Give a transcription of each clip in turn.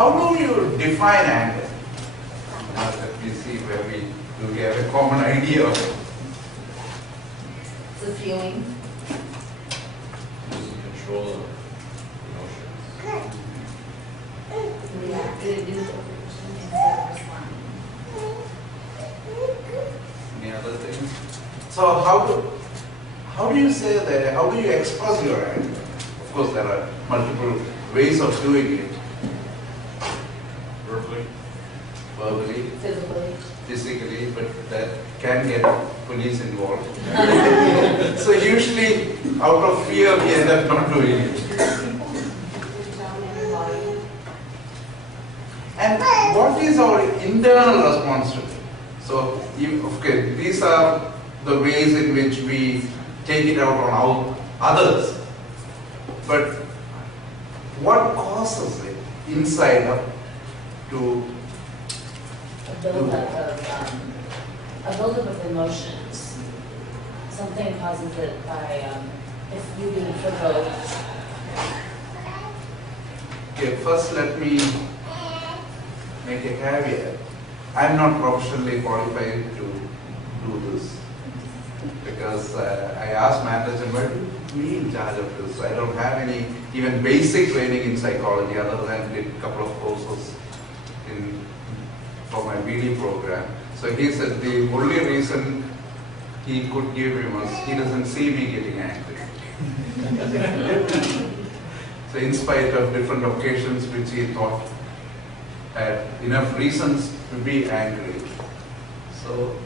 how do you define anger? Now let me see where we have a common idea of it. It's a feeling. Losing control of emotions. Reactive instead of responding. Any other things? So how do you say that? How do you express your anger? Of course, there are multiple ways of doing it. Verbally, physically, but that can get police involved. So usually, out of fear, we end up not doing it. And what is our internal response to it? So, okay, these are the ways in which we take it out on others. But what causes it inside up to A buildup of emotions. Something causes it by if you being provoked. Okay, first let me make a caveat. I'm not professionally qualified to do this because I asked management, what do we in charge of this? I don't have any even basic training in psychology other than did a couple of courses for my BD program. So he said the only reason he could give me was he doesn't see me getting angry. So in spite of different occasions which he thought had enough reasons to be angry. So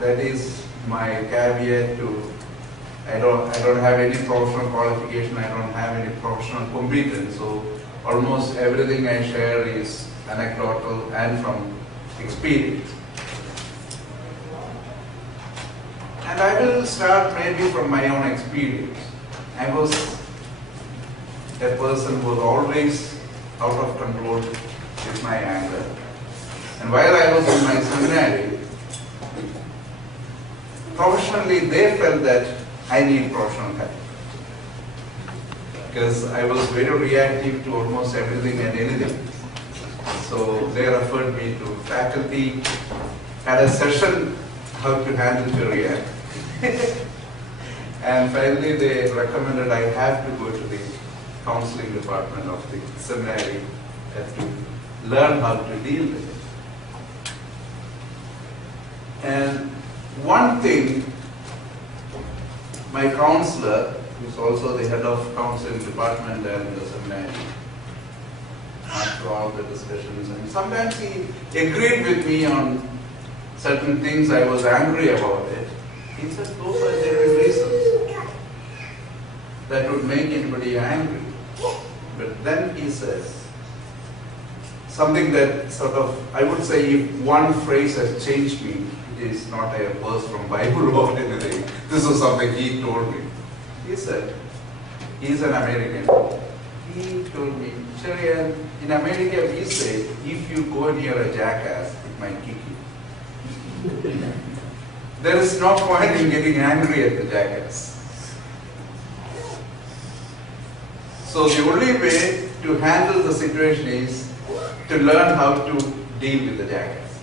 that is my caveat to I don't have any professional qualification, I don't have any professional competence. So almost everything I share is anecdotal and from experience. And I will start maybe from my own experience. I was a person who was always out of control with my anger. And while I was in my seminary, professionally they felt that I need professional help. Because I was very reactive to almost everything and anything. So they referred me to faculty, had a session how to handle to react. And finally they recommended I have to go to the counseling department of the seminary to learn how to deal with it. And one thing, my counselor, who's also the head of counseling department and the seminary, after all the discussions, and sometimes he agreed with me on certain things I was angry about it. He said those are genuine reasons that would make anybody angry. But then he says something that sort of, I would say if one phrase has changed me, it is not a verse from Bible or anything. This is something he told me. He said, he's an American. He told me, Sherry, in America we say, if you go near a jackass, it might kick you. There is no point in getting angry at the jackass. So the only way to handle the situation is to learn how to deal with the jackass.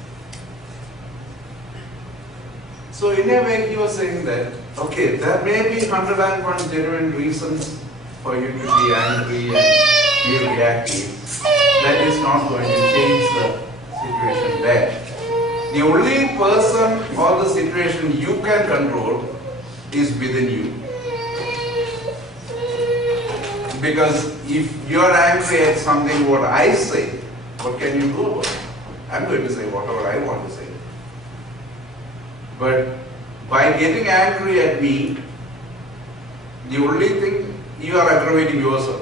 So in a way he was saying that, okay, there may be 101 genuine reasons for you to be angry and be reactive. That is not going to change the situation there. The only person or the situation you can control is within you. Because if you are angry at something what I say, what can you do about it? I'm going to say whatever I want to say. But by getting angry at me, the only thing, you are aggravating yourself.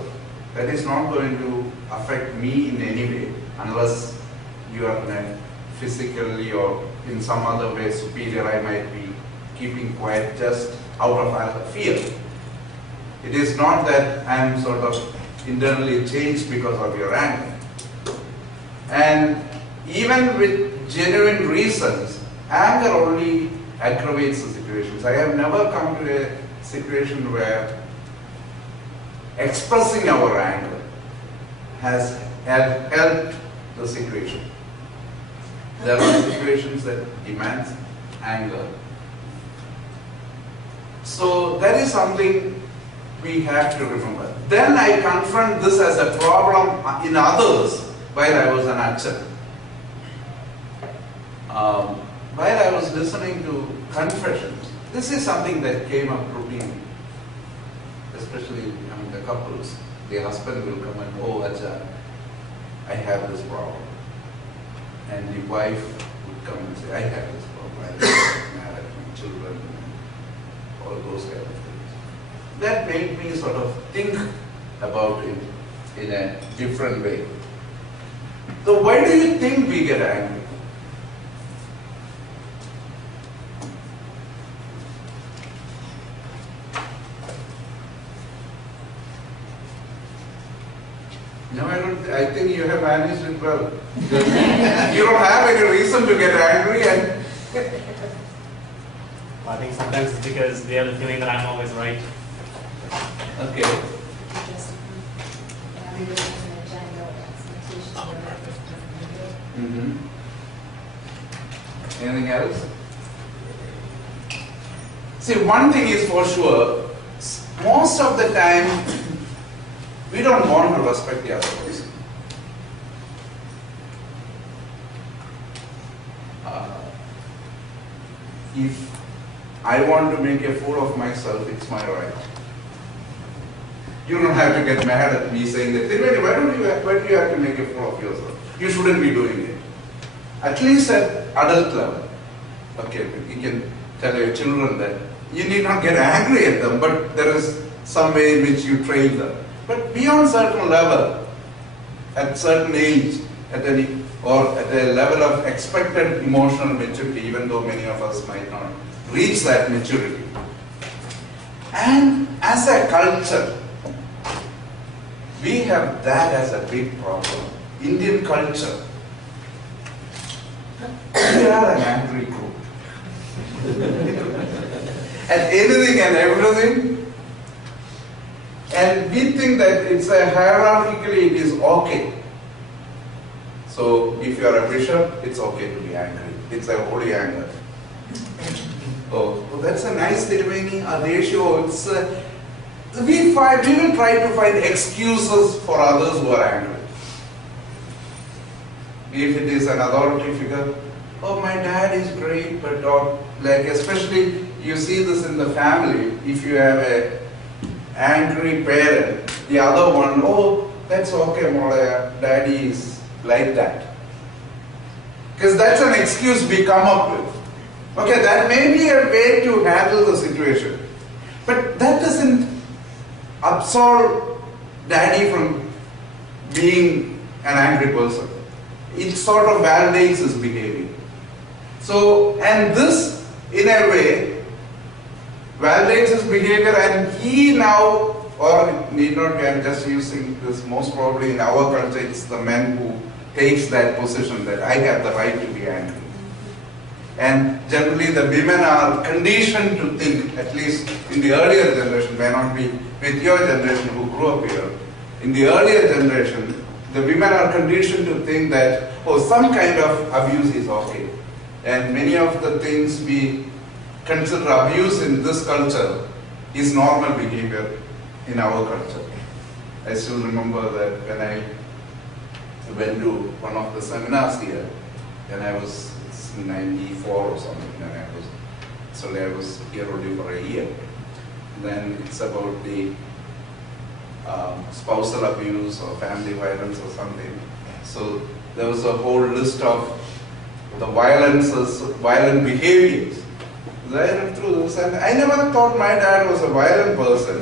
That is not going to affect me in any way unless you are physically or in some other way superior. I might be keeping quiet just out of fear. It is not that I am sort of internally changed because of your anger. And even with genuine reasons, anger only aggravates the situations. I have never come to a situation where expressing our anger has helped the situation. There are situations that demand anger. So that is something we have to remember. Then I confront this as a problem in others while I was an actor. While I was listening to confessions, this is something that came up routinely, especially among the couples. The husband will come and, oh, Acha, I have this problem. And the wife would come and say, I have this problem. I have married, my children, and all those kind of things. That made me sort of think about it in a different way. So why do you think we get angry? No, I think you have managed it well. You don't have any reason to get angry and I think sometimes it's because we have the feeling that I'm always right. okay. Just everybody has an agenda or expectations or whatever. Mm-hmm. Anything else? See, one thing is for sure, most of the time we don't want to respect the other person. If I want to make a fool of myself, it's my right. You don't have to get mad at me saying that, why do you have to make a fool of yourself? You shouldn't be doing it. At least at adult level. Okay, you can tell your children that you need not get angry at them, but there is some way in which you train them. But beyond certain level, at certain age, at a level of expected emotional maturity, even though many of us might not reach that maturity. And as a culture, we have that as a big problem. Indian culture, we are an angry group. At anything and everything. And we think that it's a hierarchically it is okay. So if you are a bishop, it's okay to be angry. It's a holy anger. Oh, that's a nice Tirumeni Adesho. We will try to find excuses for others who are angry. If it is an authority figure, oh, my dad is great, but like especially you see this in the family. If you have a angry parent, the other one, oh, that's okay, Molaya, daddy is like that. Because that's an excuse we come up with. Okay, that may be a way to handle the situation. But that doesn't absolve daddy from being an angry person. It sort of validates his behavior. So, and this, in a way, validates his behavior, and he now, or need not be, I'm just using this, most probably in our culture, it's the men who takes that position that I have the right to be angry. And generally the women are conditioned to think, at least in the earlier generation, may not be with your generation who grew up here, in the earlier generation, the women are conditioned to think that, oh, some kind of abuse is okay. And many of the things we consider abuse in this culture is normal behavior in our culture. I still remember that when I went to one of the seminars here, and I was in 94 or something, and I was here only for a year. Then it's about the spousal abuse or family violence or something. So there was a whole list of the violent behaviors. I went through this, and I never thought my dad was a violent person.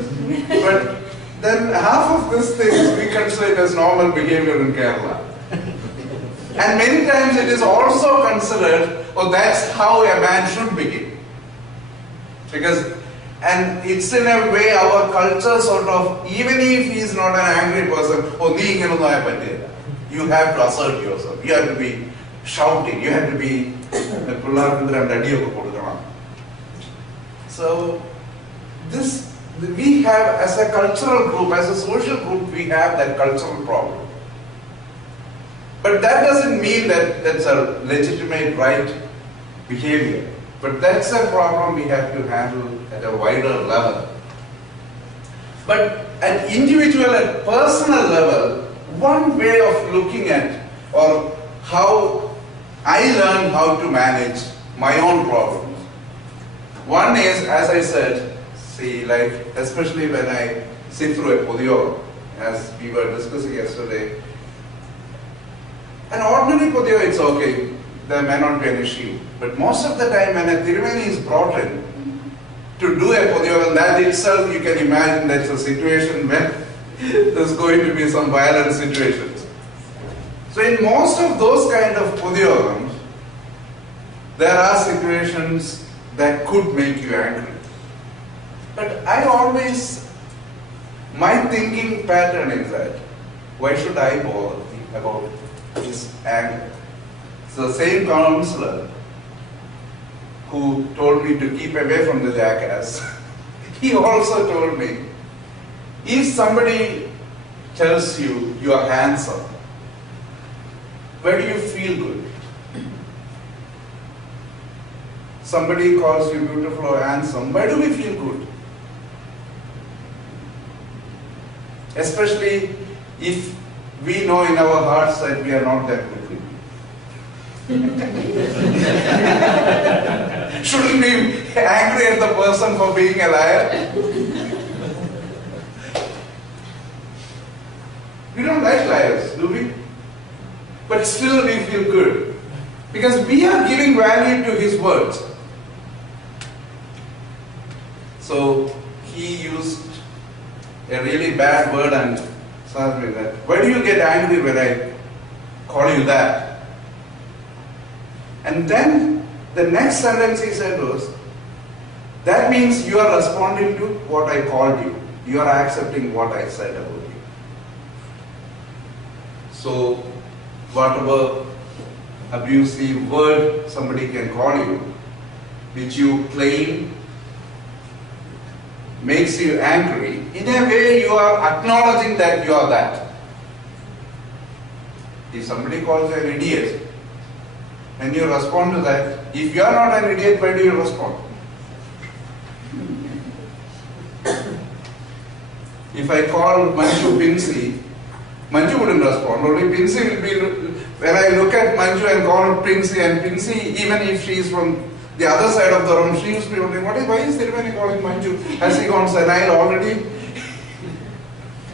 But then half of these things we consider it as normal behavior in Kerala. And many times it is also considered, oh, that's how a man should behave. And it's in a way our culture sort of, even if he is not an angry person, oh, you have to assert yourself. You have to be shouting. You have to be so we have, as a cultural group, as a social group, we have that cultural problem. But that doesn't mean that that's a legitimate right behavior. But that's a problem we have to handle at a wider level. But at individual and personal level, one way of looking at or how I learn how to manage my own problems. One is, as I said, see, like, especially when I sit through a podyo, as we were discussing yesterday, an ordinary podyo, it's okay, there may not be an issue. But most of the time when a Tirumeni is brought in to do a podyo, and that itself you can imagine that's a situation where there's going to be some violent situations. So in most of those kind of podyogams, there are situations that could make you angry. But I always, my thinking pattern is that, why should I bother about his anger? So the same counselor who told me to keep away from the jackass, he also told me, if somebody tells you you are handsome, where do you feel good? Somebody calls you beautiful or handsome, where do we feel good? Especially if we know in our hearts that we are not that good. Shouldn't we be angry at the person for being a liar? We don't like liars, do we? But still we feel good. Because we are giving value to his words. So he used a really bad word and said me that, why do you get angry when I call you that? And then the next sentence he said was, that means you are responding to what I called you. You are accepting what I said about you. So whatever abusive word somebody can call you, which you claim makes you angry, in a way you are acknowledging that you are that. If somebody calls you an idiot, and you respond to that, if you are not an idiot, why do you respond? If I call Manju Pinsy, Manju wouldn't respond, only Pinsy will be, when I look at Manju and call Pinsy, and Pinsy, even if she is from the other side of the room, she used to be wondering, why is Tirumeni calling Manju? Has he gone senile already?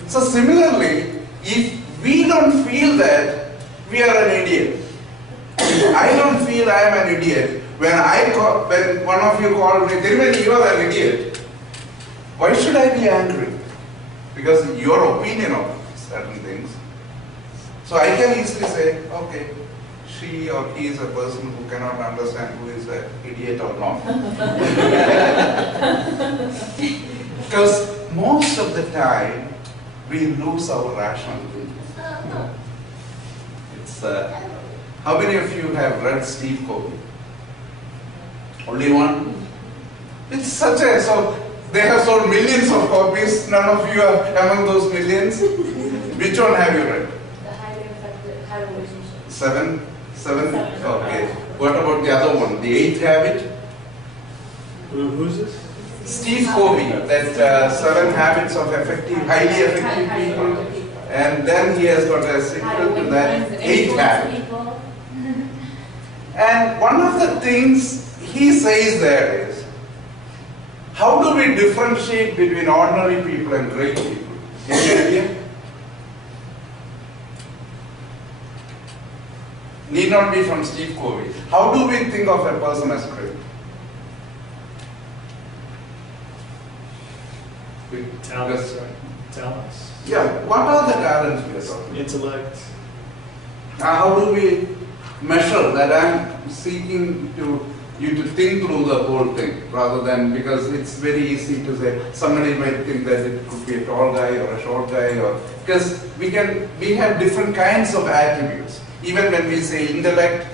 So similarly, if we don't feel that, we are an idiot. If I don't feel I am an idiot, when one of you called me, Tirumeni, you are an idiot, why should I be angry? Because your opinion of certain things. So I can easily say, okay, she or he is a person who cannot understand who is an idiot or not. Because most of the time, we lose our rational thinking. It's, how many of you have read Steve Covey? Only one? It's such a, so they have sold millions of copies, none of you are among those millions. Which one have you read? The highly effective, high relationship. Seven? Okay. What about the other one? The Eighth Habit? Who's this? Steve Covey, that 7 Habits of Highly Effective People. And then he has got a sequel to that, Eighth Habit. And one of the things he says there is, how do we differentiate between ordinary people and great people? Any idea? Need not be from Steve Covey. How do we think of a person as great? Talents. Talents. Yeah, what are the talents we are talking about? Intellect. How do we measure that I'm seeking you to think through the whole thing, rather than, because it's very easy to say, somebody might think that it could be a tall guy or a short guy, or because we have different kinds of attributes. Even when we say intellect,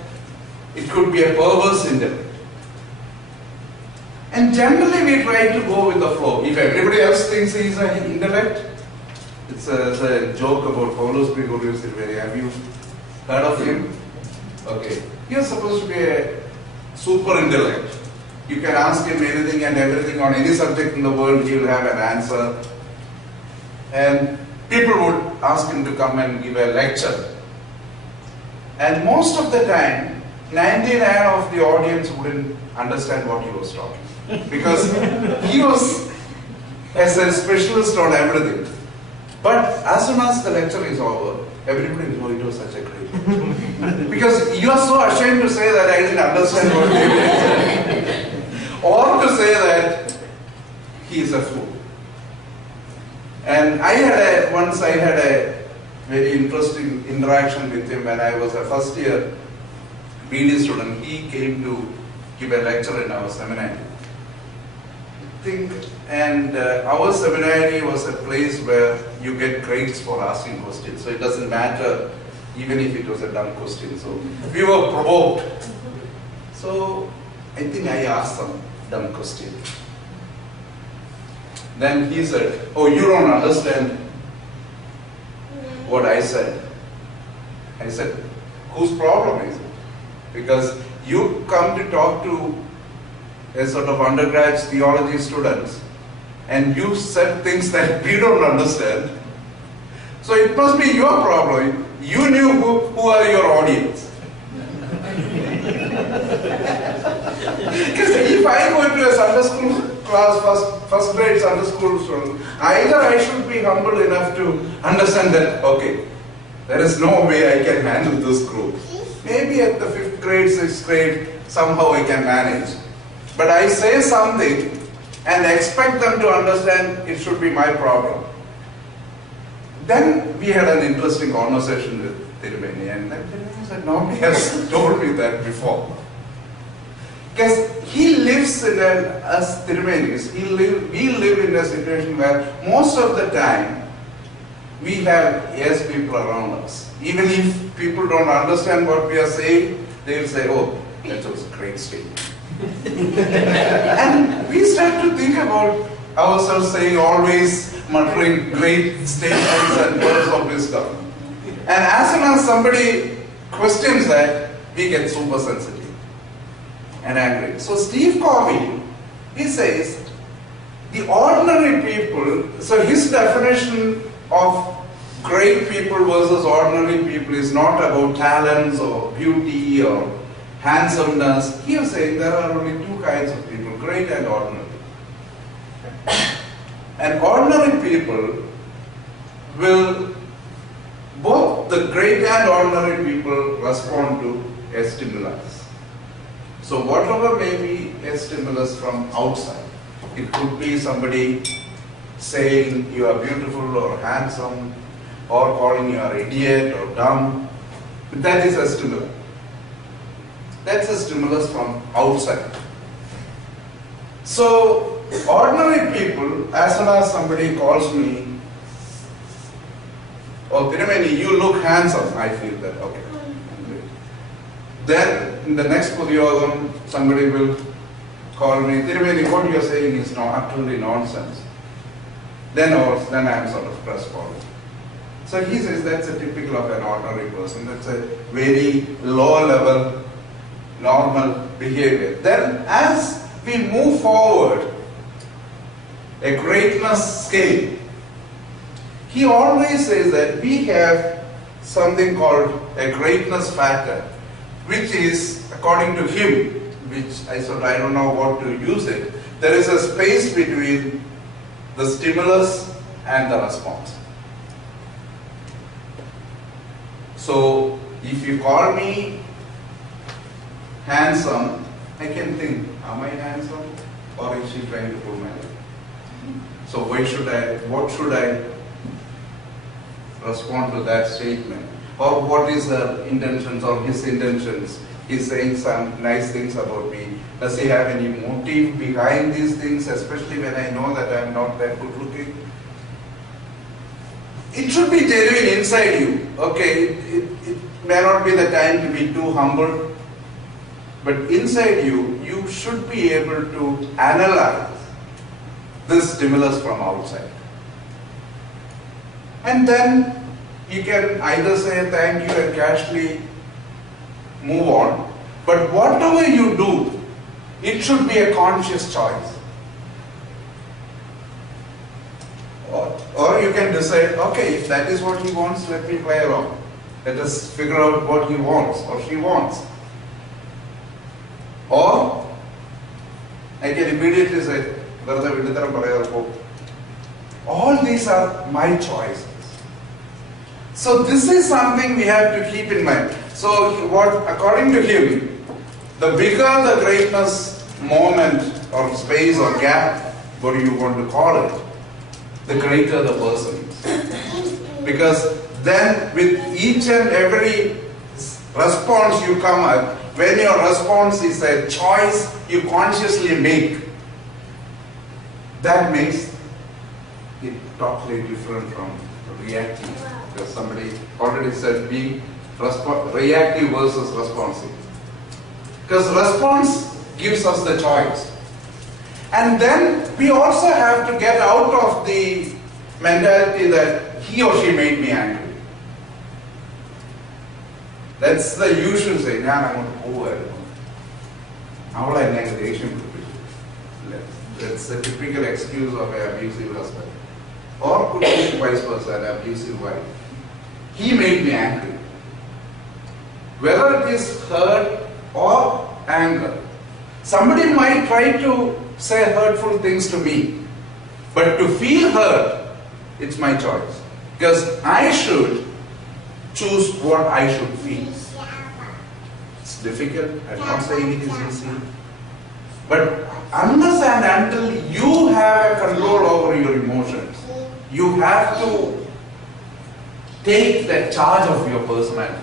it could be a perverse intellect. And generally we try to go with the flow. If everybody else thinks he's an intellect, it's a joke about Paulus Gregorius Silveria. Have you Heard of him? Okay. He was supposed to be a super intellect. You can ask him anything and everything on any subject in the world, he will have an answer. And people would ask him to come and give a lecture. And most of the time, 99 of the audience wouldn't understand what he was talking. Because he was as a specialist on everything. But as soon as the lecture is over, everybody will know it was such a great lecture. Because you are so ashamed to say that I didn't understand what he said. Or to say that he is a fool. And once I had a very interesting interaction with him when I was a first year BD student. He came to give a lecture in our seminary. Our seminary was a place where you get grades for asking questions. So it doesn't matter even if it was a dumb question. So we were provoked. So I think I asked some dumb question. Then he said, "Oh, you don't understand what I said." I said, "Whose problem is it? Because you come to talk to a sort of undergrad theology students and you said things that we don't understand. So it must be your problem. You knew who are your audience." Because if I go into a Sunday school class, first grade Sunday school student, either I should be humble enough to understand that, okay, there is no way I can handle this group. Maybe at the 5th grade, 6th grade, somehow I can manage. But I say something and expect them to understand it should be my problem. Then we had an interesting conversation with Tirumeni, and Tirumeni said, "Nobody has told me that before." Because he lives in as Tirumenis, we live in a situation where most of the time we have yes people around us. Even if people don't understand what we are saying, they will say, "Oh, that was a great statement." And we start to think about ourselves saying, always muttering great statements and words of wisdom. And as soon as somebody questions that, we get super sensitive and angry. So Steve Covey, he says, the ordinary people, so his definition of great people versus ordinary people is not about talents or beauty or handsomeness. He was saying there are only two kinds of people, great and ordinary. And ordinary people will, both the great and ordinary people respond to a stimulus. So whatever may be a stimulus from outside, it could be somebody saying you are beautiful or handsome, or calling you an idiot or dumb, that is a stimulus. That's a stimulus from outside. So ordinary people, as soon as somebody calls me, "Oh, Tirumeni, you look handsome," I feel that, okay. Then in the next Pudiyogam, somebody will call me, "Tirumeni, what you are saying is utterly nonsense." Then I am sort of crestfallen. So he says that's a typical of an ordinary person. That's a very low level, normal behavior. Then as we move forward, a greatness scale, he always says that we have something called a greatness factor, which is, according to him, which I don't know what to use it, there is a space between the stimulus and the response. So if you call me handsome, I can think, am I handsome or is she trying to pull my leg? So what should I respond to that statement? Or what is her intentions or his intentions? He's saying some nice things about me. Does he have any motive behind these things, especially when I know that I'm not that good looking? It should be genuine inside you. Okay, it may not be the time to be too humble, but inside you, you should be able to analyze this stimulus from outside. And then he can either say thank you and casually move on. But whatever you do, it should be a conscious choice. Or you can decide, okay, if that is what he wants, let me play around. Let us figure out what he wants or she wants. Or I can immediately say, all these are my choices. So this is something we have to keep in mind. So what, according to him, the bigger the greatness moment or space or gap, what do you want to call it, the greater the person is. Because then with each and every response you come up, when your response is a choice you consciously make, that makes it totally different from reactive. Because somebody already said being reactive versus responsive. Because response gives us the choice. And then we also have to get out of the mentality that he or she made me angry. That's the usual saying, that's the typical excuse of an abusive husband. Or could be vice versa, an abusive wife. He made me angry. Whether it is hurt or anger. Somebody might try to say hurtful things to me, but to feel hurt, it's my choice. Because I should choose what I should feel. It's difficult, I'm not saying it is easy. But unless and until you have a control over your emotions, you have to take the charge of your personality.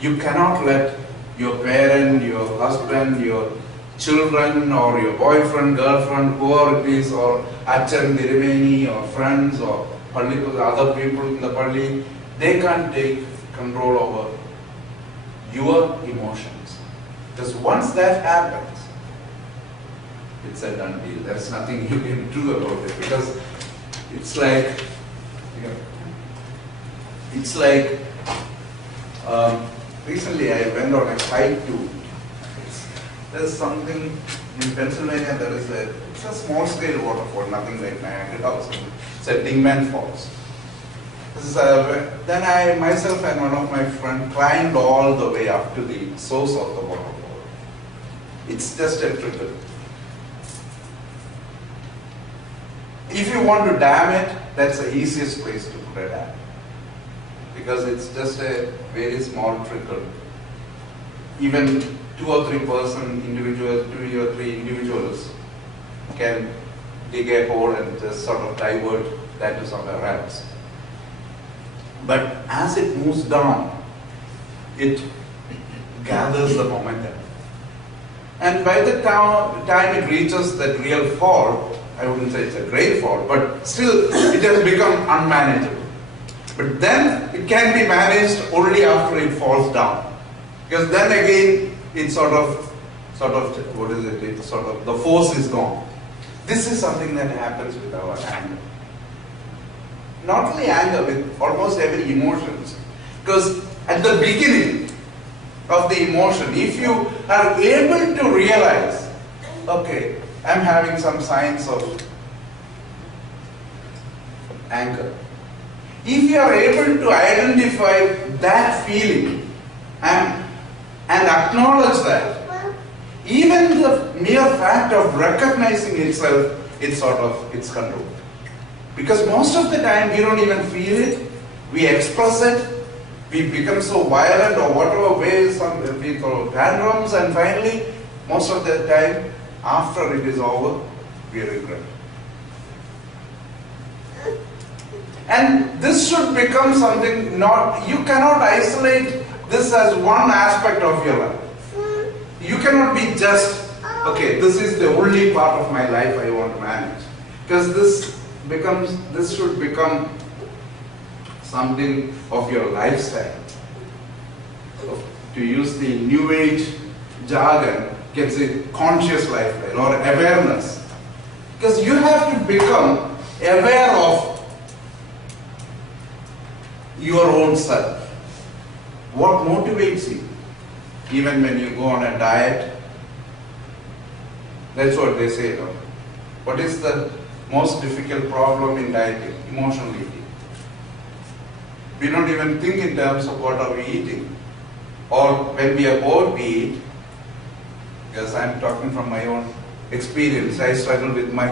You cannot let your parent, your husband, your children, or your boyfriend, girlfriend, whoever it is, or Achan, Diriveni, or friends, or other people in the Palli, they can't take control over your emotions. Because once that happens, it's a done deal. There's nothing you can do about it. Because it's like, recently I went on a hike to, there's something in Pennsylvania, it's a small scale waterfall, nothing like Niagara. It's a Dingman Falls. Then I myself and one of my friends climbed all the way up to the source of the waterfall. It's just a trickle. If you want to dam it, that's the easiest place to put a dam. Because it's just a very small trickle. Even two or three individuals can dig a hole and just sort of divert that to somewhere else. But as it moves down, it gathers the momentum. And by the time it reaches that real fall, I wouldn't say it's a great fall, but still it has become unmanageable. But then it can be managed only after it falls down. Because then again, it's the force is gone. This is something that happens with our anger. Not only anger, with almost every emotions. Because at the beginning of the emotion, if you are able to realize, okay, I'm having some signs of anger. If you are able to identify that feeling and acknowledge that, even the mere fact of recognizing itself, it's controlled. Because most of the time we don't even feel it, we express it, we become so violent or whatever ways, we throw tantrums, and finally, most of the time, after it is over, we regret. And this should become something you cannot isolate this as one aspect of your life. You cannot be just, okay, this is the only part of my life I want to manage. Because this should become something of your lifestyle. So, to use the new age jargon, gets a conscious lifestyle or awareness. Because you have to become aware of your own self. What motivates you? Even when you go on a diet, that's what they say. No? What is the most difficult problem in dieting? Emotional eating. We don't even think in terms of what are we eating. Or when we are bored, we eat. Because I'm talking from my own experience. I struggle with my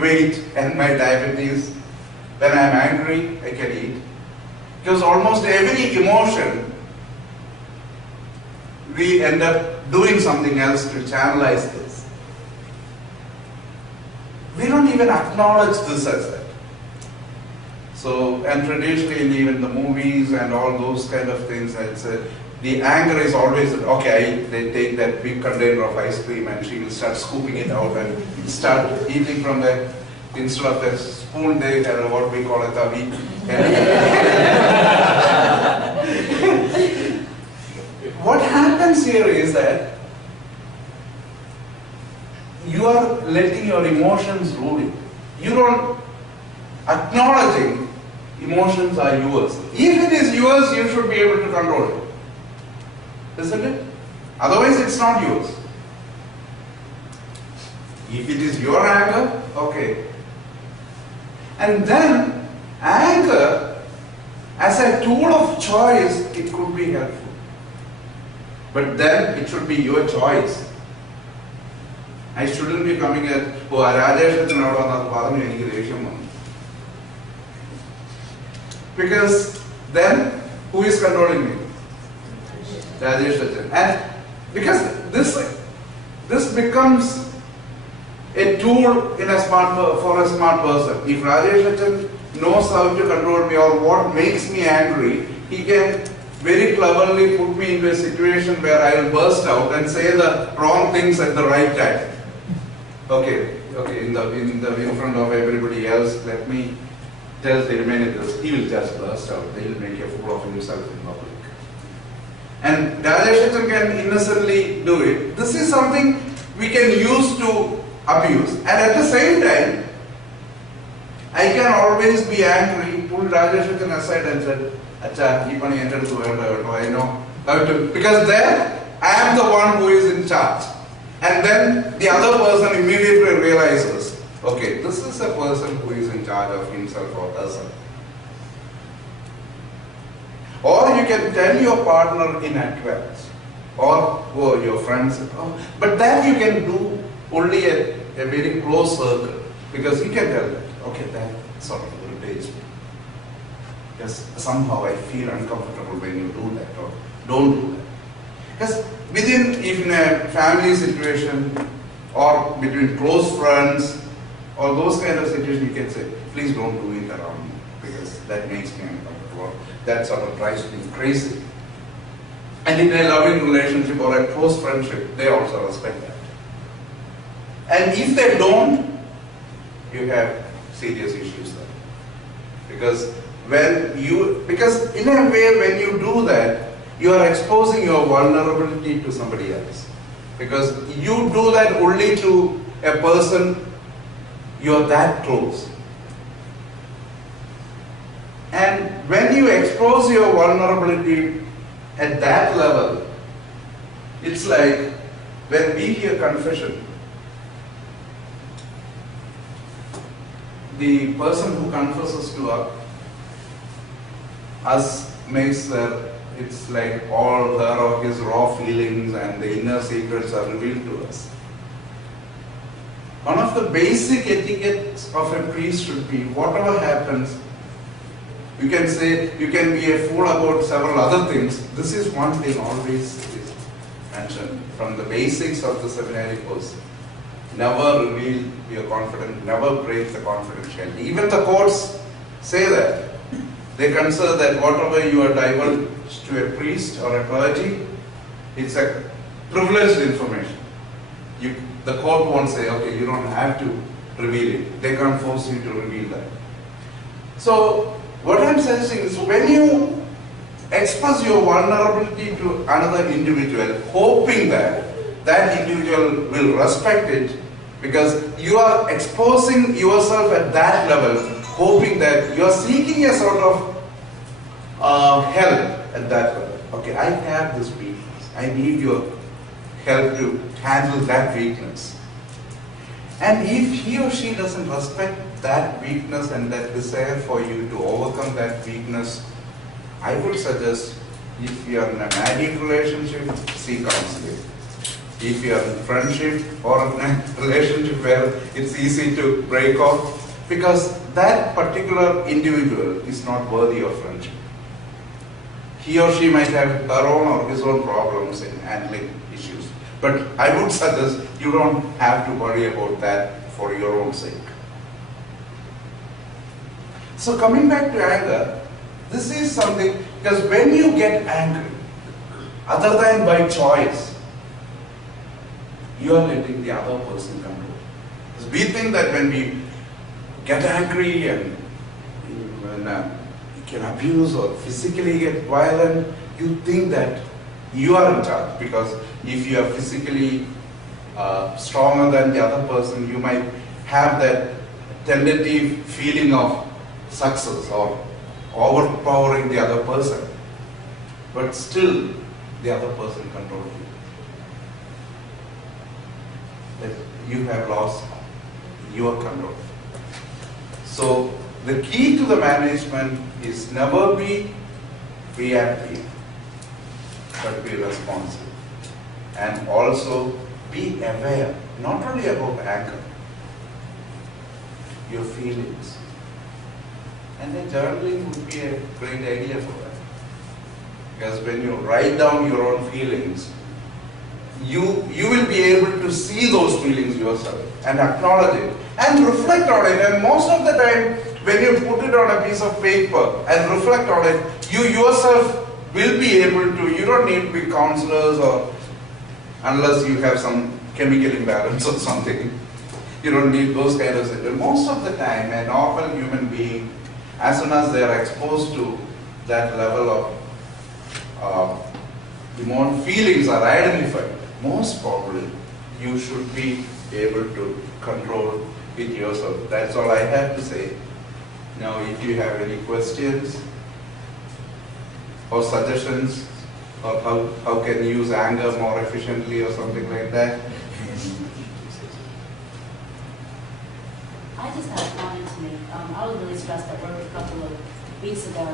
weight and my diabetes. When I'm angry, I can eat. Because almost every emotion, we end up doing something else to channelize this. We don't even acknowledge this as that. So, and traditionally in even the movies and all those kind of things, it's the anger is always, okay, they take that big container of ice cream and she will start scooping it out and start eating from the, instead of the spoon, they have what we call a tavi. What happens here is that you are letting your emotions rule you. You don't acknowledging emotions are yours. If it is yours, you should be able to control it. Isn't it? Otherwise, it's not yours. If it is your anger, okay. And then, anger, as a tool of choice, it could be helpful. But then, it should be your choice. I shouldn't be coming at, oh, Rajesh, because then, who is controlling me? Rajesh Rachan. And because this becomes a tool in for a smart person. If Rajesh Rachan knows how to control me or what makes me angry, he can very cleverly put me into a situation where I will burst out and say the wrong things at the right time. Okay, in front of everybody else, let me tell the remaining, he will just burst out. He will make a fool of himself in public. And Rajesh Rachan can innocently do it. This is something we can use to abuse. And at the same time, I can always be angry, pull Rajesh Rachan aside and say, Acha, keep on entered to I know how to. Because then I am the one who is in charge. And then the other person immediately realizes, okay, this is a person who is in charge of himself or herself. Or you can tell your partner in advance, or your friends, but that you can do only a very close circle, because you can tell that, okay, that sort of irritates me. Because somehow I feel uncomfortable when you do that, or don't do that. Because within, even a family situation, or between close friends, or those kind of situations, you can say, please don't do it around me, because that makes me uncomfortable. That sort of drives me crazy. And in a loving relationship or a close friendship, they also respect that. And if they don't, you have serious issues there. Because in a way, when you do that, you are exposing your vulnerability to somebody else. Because you do that only to a person you are that close. And when you expose your vulnerability at that level, it's like when we hear confession, the person who confesses to us makes it's like all her or his raw feelings and the inner secrets are revealed to us. One of the basic etiquettes of a priest should be, whatever happens, you can say, you can be a fool about several other things. This is one thing always is mentioned from the basics of the seminary course. Never reveal your confidence, never break the confidentiality. Even the courts say that. They consider that whatever you are divulged to a priest or a clergy, it's a privileged information. The court won't say, okay, you don't have to reveal it. They can't force you to reveal that. So, what I'm suggesting is when you express your vulnerability to another individual, hoping that that individual will respect it, because you are exposing yourself at that level, hoping that you are seeking a sort of help at that level. Okay, I have this weakness. I need your help to handle that weakness. And if he or she doesn't respect that weakness and that desire for you to overcome that weakness, I would suggest, if you are in a married relationship, seek counseling. If you are in friendship or in a relationship where it's easy to break off, because that particular individual is not worthy of friendship. He or she might have her own or his own problems in handling issues. But I would suggest you don't have to worry about that for your own sake. So coming back to anger, this is something, because when you get angry, other than by choice, you are letting the other person control. Because we think that when we get angry and when you can abuse or physically get violent, you think that you are in charge, because if you are physically stronger than the other person, you might have that tentative feeling of success or overpowering the other person. But still, the other person controls you. That you have lost your control. So the key to the management is never be reactive, but be responsive. And also be aware, not only about anger, your feelings. And then journaling would be a great idea for that. Because when you write down your own feelings, you will be able to see those feelings yourself and acknowledge it and reflect on it. And most of the time, when you put it on a piece of paper and reflect on it, you yourself will be able to, you don't need to be counselors or unless you have some chemical imbalance or something. You don't need those kind of things. Most of the time, a normal human being, as soon as they are exposed to that level of feelings are identified, most probably you should be able to control it yourself. That's all I have to say. Now, if you have any questions or suggestions, or how can you use anger more efficiently or something like that? I just had a comment to make. I was really stressed at work a couple of weeks ago,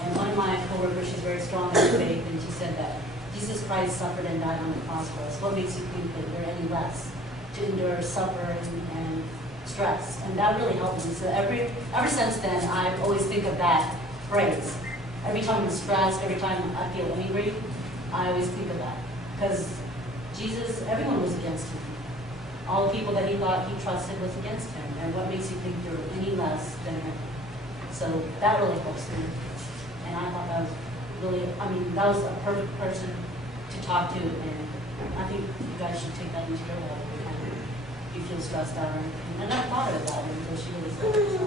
and one of my coworkers, she's very strong in her faith, and she said that Jesus Christ suffered and died on the cross for us. What makes you think that you're any less to endure suffering and stress? And that really helped me. So ever since then, I always think of that phrase. Every time I'm stressed, every time I feel angry, I always think of that. Because Jesus, everyone was against him. All the people that he thought he trusted was against him. And what makes you think you're any less than him? So that really helps me. And I thought that was really, that was a perfect person to talk to. And I think you guys should take that into your life every time you feel stressed out or anything. I never thought of that until she really said it. So.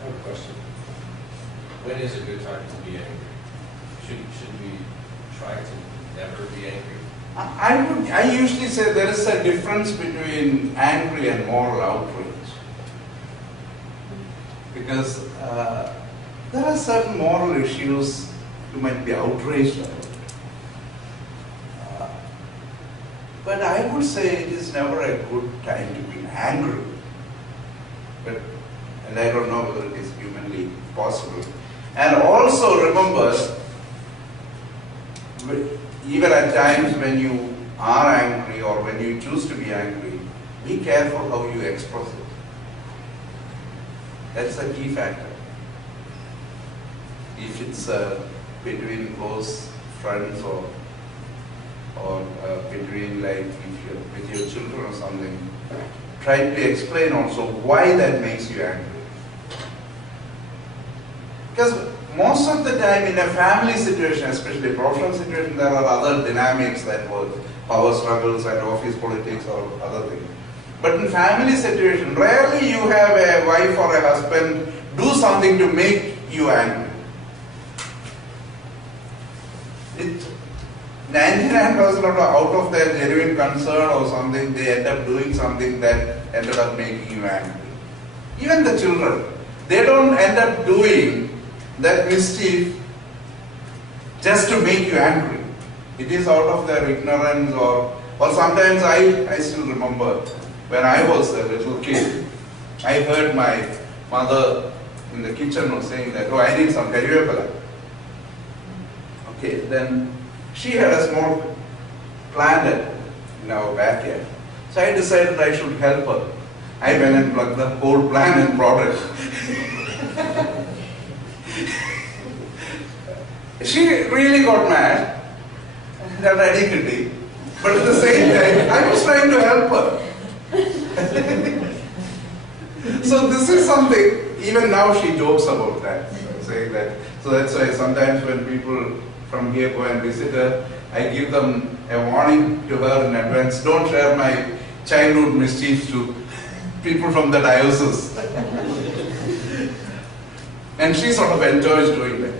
I have a question. When is a good time to be angry? Should we try to never be angry? I usually say there is a difference between angry and moral outrage. Because there are certain moral issues you might be outraged about. But I would say it is never a good time to be angry. And I don't know whether it is humanly possible. And also remember, even at times when you are angry or when you choose to be angry, be careful how you express it. That's a key factor. If it's between close friends or between, like, if you're with your children or something, try to explain also why that makes you angry. Because most of the time in a family situation, especially a professional situation, there are other dynamics that work, power struggles and office politics or other things. But in family situation, rarely you have a wife or a husband do something to make you angry. 99% out of their genuine concern or something, they end up doing something that ended up making you angry. Even the children, they don't end up doing that mischief just to make you angry. It is out of their ignorance or sometimes I still remember when I was a little kid, I heard my mother in the kitchen was saying that, oh, I need some karivepala. Okay, then she had a small plant in our backyard. So I decided I should help her. I went and plucked the whole plant and brought it. She really got mad, that adequately, but at the same time, I was trying to help her. So this is something, even now she jokes about that, saying that. So that's why sometimes when people from here go and visit her, I give them a warning to her in advance, don't share my childhood mischiefs to people from the diocese. And she sort of enjoys doing that.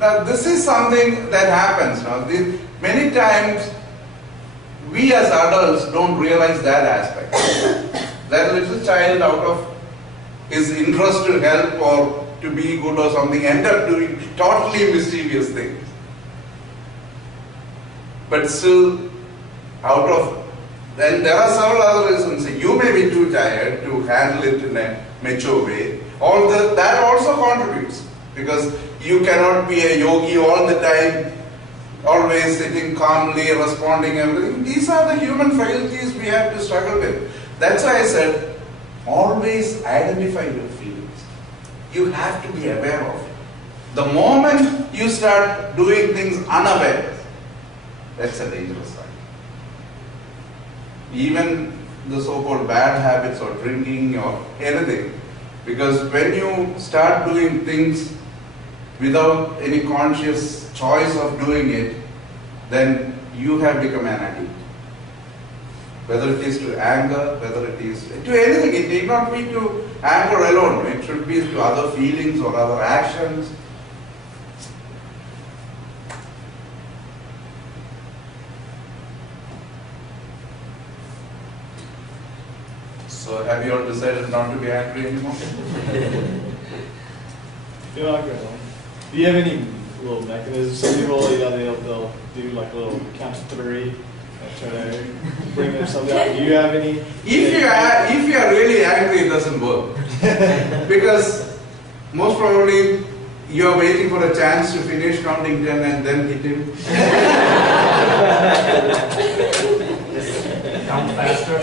Now this is something that happens. Now, many times we as adults don't realize that aspect. That little child, out of his interest to help or to be good or something, end up doing totally mischievous things. But still, then there are several other reasons. You may be too tired to handle it in a mature way. That also contributes, because you cannot be a yogi all the time, always sitting calmly, responding everything. These are the human frailties we have to struggle with. That's why I said, always identify your feelings. You have to be aware of it. The moment you start doing things unaware, that's a dangerous sign. Even the so-called bad habits or drinking or anything, because when you start doing things without any conscious choice of doing it, then you have become an addict. Whether it is to anger, whether it is to anything, it need not be to anger alone. It should be to other feelings or other actions. So have you all decided not to be angry anymore? Yeah, I'll go on. Do you have any little mechanisms? Some people, they'll do like a little count to 3 and try to bring themselves out. Do you have any? If you are really angry, it doesn't work. Because most probably you are waiting for a chance to finish counting 10 and then hit him. Count faster.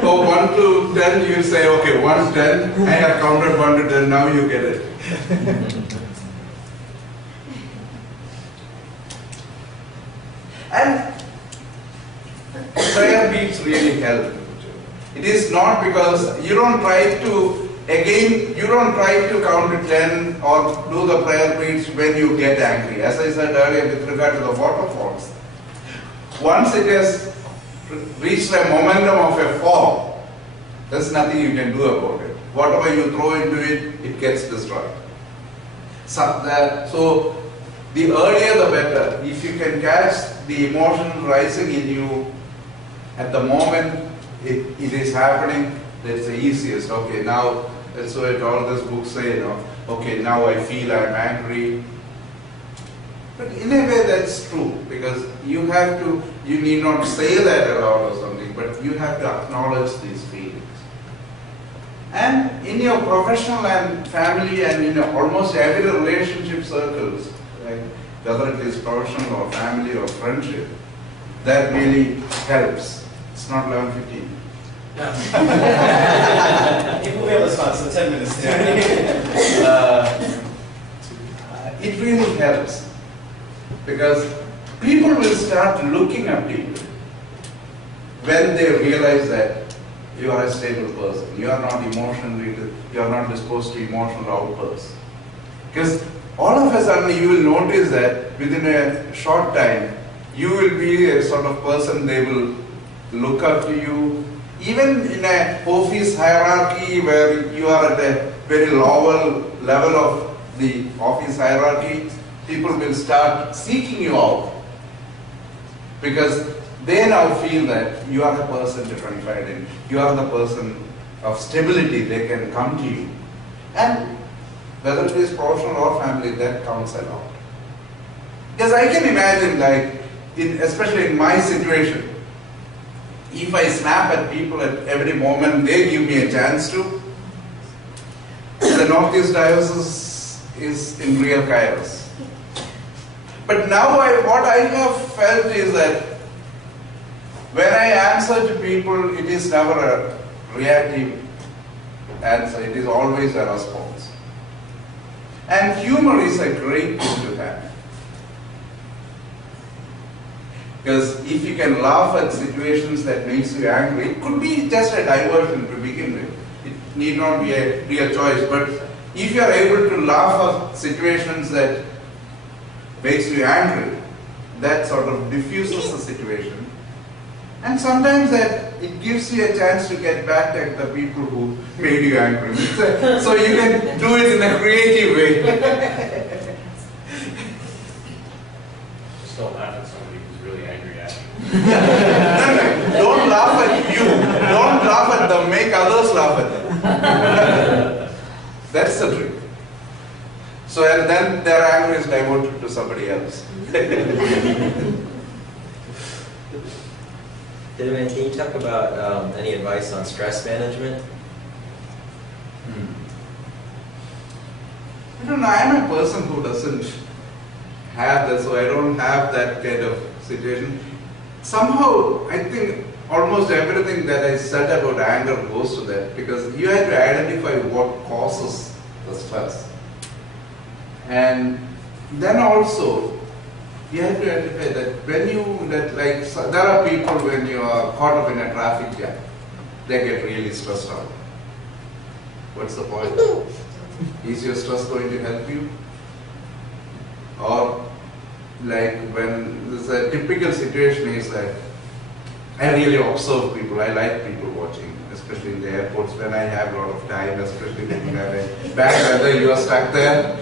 So 1 to 10, you say, okay, 1 to 10, I have counted 1 to 10, now you get it. And prayer beats really help. It is not because you don't try to count to 10 or do the prayer beats when you get angry. As I said earlier with regard to the waterfalls, once it has reached the momentum of a fall, there's nothing you can do about it. Whatever you throw into it, it gets destroyed. So the earlier the better. If you can catch the emotion rising in you at the moment it is happening, that's the easiest. Okay, now that's what all these books say, okay, now I feel I'm angry. But in a way that's true, because you need not say that aloud or something, but you have to acknowledge these feelings. And in your professional and family and in almost every relationship circles, right, whether it is professional or family or friendship, that really helps. It's not 11:15. If we have the spot, so 10 minutes. It really helps, because people will start looking at you when they realize that you are a stable person. You are not you are not disposed to emotional outbursts. Because all of a sudden you will notice that within a short time, you will be a sort of person they will look up to you. Even in an office hierarchy where you are at a very lower level of the office hierarchy, people will start seeking you out because they now feel that you are the person to confide in, you are the person of stability, they can come to you. And whether it is professional or family, that counts a lot. Because I can imagine, like, especially in my situation, if I snap at people at every moment, they give me a chance to, the Northeast Diocese is in real chaos. But now what I have felt is that when I answer to people, it is never a reactive answer, it is always a response. And humor is a great thing to have. Because if you can laugh at situations that makes you angry, it could be just a diversion to begin with. It need not be a real choice. But if you are able to laugh at situations that makes you angry, that sort of diffuses the situation. And sometimes that it gives you a chance to get back at the people who made you angry. So you can do it in a creative way. Just don't laugh at somebody who's really angry at you. No, don't laugh at you. Don't laugh at them. Make others laugh at them. That's the trick. So and then their anger is diverted to somebody else. David, can you talk about any advice on stress management? I don't know, I'm a person who doesn't have that, so I don't have that kind of situation. Somehow, I think almost everything that I said about anger goes to that, because you have to identify what causes the stress. And then also, you have to identify that when there are people when you are caught up in a traffic jam, they get really stressed out. What's the point? Is your stress going to help you? Or like when this a typical situation is that I really observe people, I like people watching, especially in the airports when I have a lot of time, especially when you have a bad weather, you are stuck there.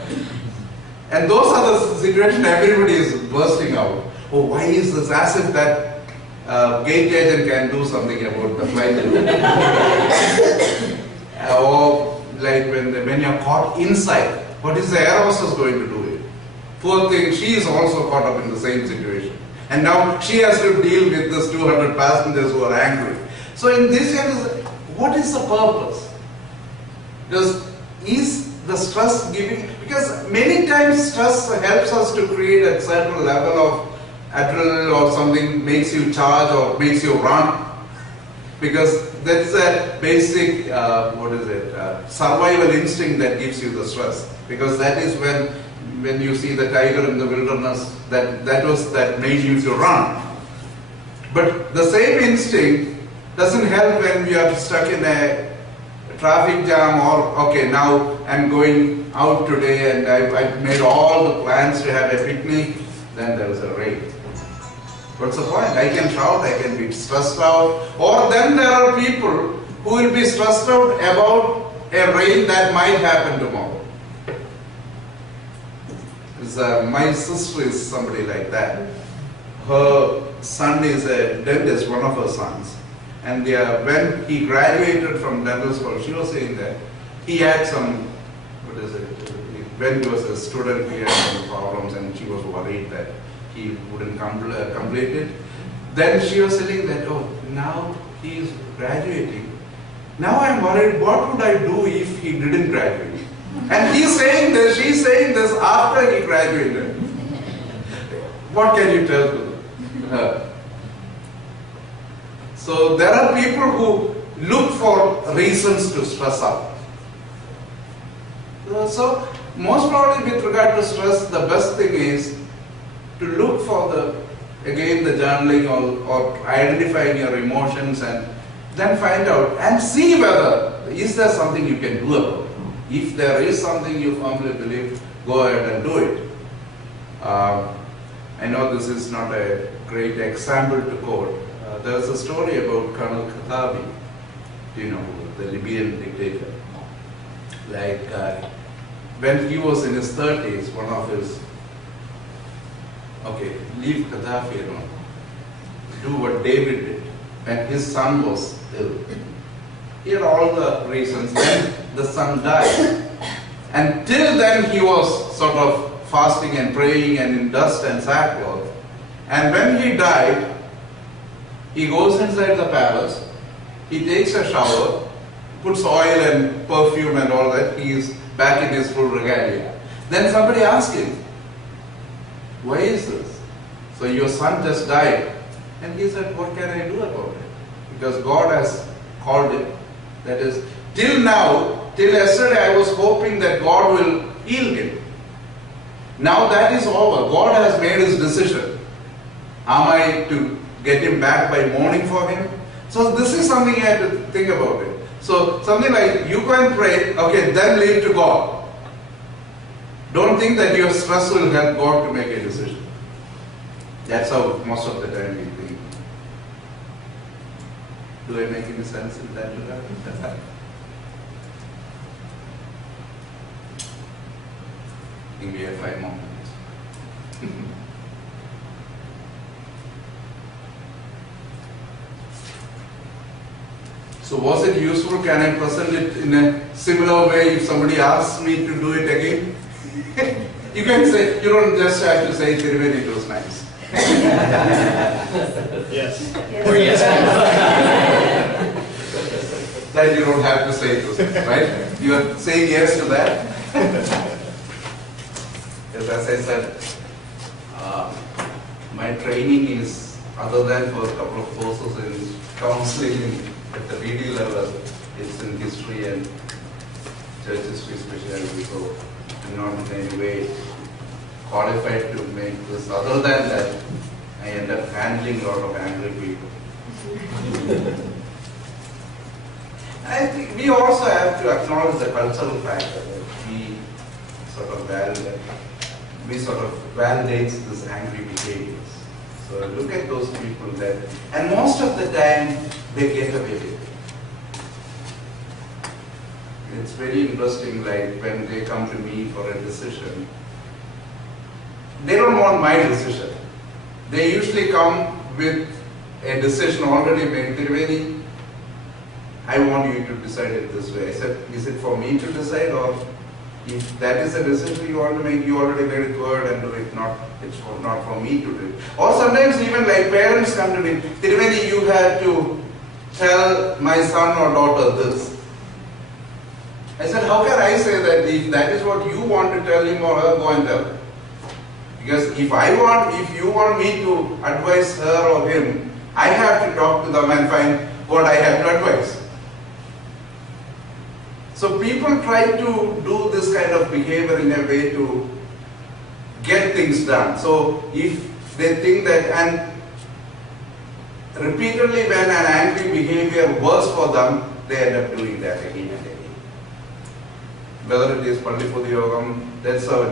And those are the situations everybody is bursting out. Oh, why is this? As if that gate agent can do something about the flight. Or like when you're caught inside, what is the air hostess going to do? Poor thing, she is also caught up in the same situation. And now she has to deal with this 200 passengers who are angry. So in this case, what is the purpose? Is the stress giving, because many times stress helps us to create a certain level of adrenaline or something, makes you charge or makes you run, because that's a basic survival instinct that gives you the stress, because that is when you see the tiger in the wilderness, that made you to run. But the same instinct doesn't help when we are stuck in a traffic jam, or okay, now I'm going out today and I've made all the plans to have a picnic, then there is a rain. What's the point? I can shout, I can be stressed out, or then there are people who will be stressed out about a rain that might happen tomorrow. My sister is somebody like that. Her son is a dentist, one of her sons. And when he graduated from dental school, she was saying that he had some, when he was a student, he had some problems and she was worried that he wouldn't complete it. Then she was saying that, oh, now he is graduating. Now I'm worried, what would I do if he didn't graduate? And he's saying this, she's saying this after he graduated. What can you tell to her? So there are people who look for reasons to stress out. So most probably with regard to stress, the best thing is to look for the journaling or identifying your emotions, and then find out and see whether is there something you can do about it. If there is something you firmly believe, go ahead and do it. I know this is not a great example to quote. There's a story about Colonel Gaddafi, the Libyan dictator. Like when he was in his 30s, one of his okay, leave Gaddafi alone. Do what David did when his son was ill. He had all the reasons. Then the son died. And till then he was sort of fasting and praying and in dust and sackcloth. And when he died, he goes inside the palace, he takes a shower, puts oil and perfume and all that, he is back in his full regalia. Then somebody asks him, why is this? So your son just died. And he said, what can I do about it? Because God has called him. That is, till now, till yesterday I was hoping that God will heal him. Now that is over. God has made his decision. Am I to get him back by mourning for him? So this is something I have to think about it. So something like, you can pray, okay, then leave to God. Don't think that your stress will help God to make a decision. That's how most of the time we think. Do I make any sense in that regard? I think we have 5 more minutes. So was it useful? Can I present it in a similar way if somebody asks me to do it again? You can say, you don't just have to say Tiruveni, it was nice. Yes. Or yes. That you don't have to say it was nice, right? You are saying yes to that? As I said, my training is, other than for a couple of courses in counseling at the BD level, it's in history and church history specialty, so I'm not in any way qualified to make this. Other than that, I end up handling a lot of angry people. I think we also have to acknowledge the cultural factor that we sort of validates this angry behaviors. So look at those people that, and most of the time they get away with it. It's very interesting, like when they come to me for a decision, they don't want my decision. They usually come with a decision already made. Tiruveni, I want you to decide it this way. I said, is it for me to decide, or if that is a decision you want to make, you already made it, go ahead and do it. It's not for me to do it. Or sometimes even like parents come to me, Tiruveni, you have to tell my son or daughter this. I said, how can I say that if that is what you want to tell him or her, go and tell him? Because if you want me to advise her or him, I have to talk to them and find what I have to advise. So people try to do this kind of behavior in a way to get things done. So if they think that, and repeatedly when an angry behavior works for them, they end up doing that again and again. Whether it is Pallipudi Yogam, that's how,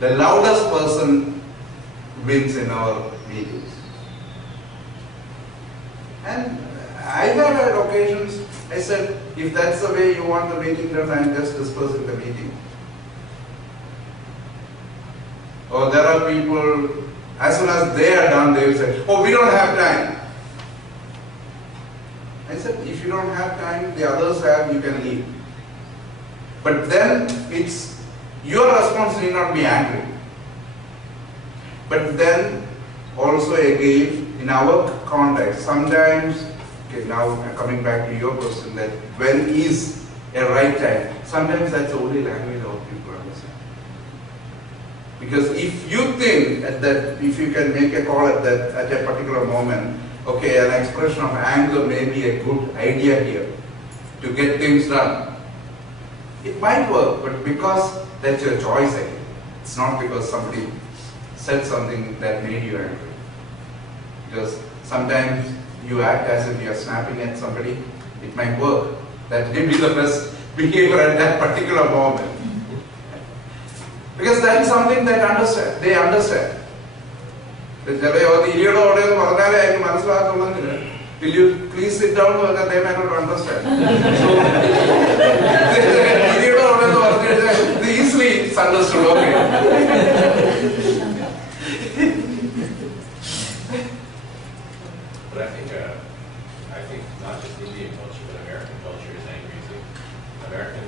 the loudest person wins in our meetings. And I have had occasions, I said, if that's the way you want the meeting done, I'm just dispersing the meeting. Or there are people, as soon as they are done, they will say, oh, we don't have time. I said, if you don't have time, the others have, you can leave. But then it's your responsibility not be angry. But then also again, in our context, sometimes, okay, now I'm coming back to your question, that when is a right time? Sometimes that's the only language our people understand. Because if you think that if you can make a call at a particular moment, okay, an expression of anger may be a good idea here to get things done. It might work, but because that's your choice again. It's not because somebody said something that made you angry. Because sometimes you act as if you are snapping at somebody, it might work. That may be the best behavior at that particular moment. Because that is something that they understand. Will you please sit down? They may not understand. So, easily it's understood. Okay.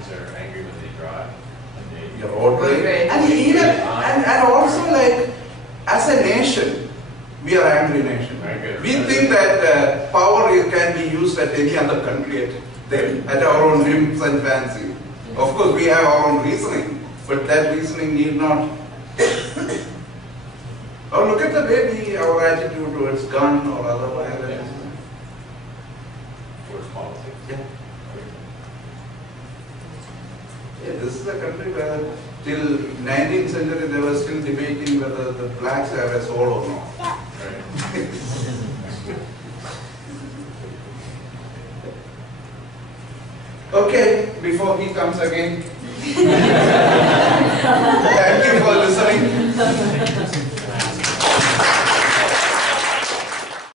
Americans are angry when they drive. And they, Your road rage. And even, and also like, as a nation, we are angry nation. We think that power can be used at any other country at our own whims and fancy. Of course, we have our own reasoning, but that reasoning need not. Or look at the way our attitude towards gun or other violence. towards politics. Yeah. Yeah, this is a country where till 19th century they were still debating whether the blacks have a soul or not. Right. Okay, before he comes again, thank you for listening.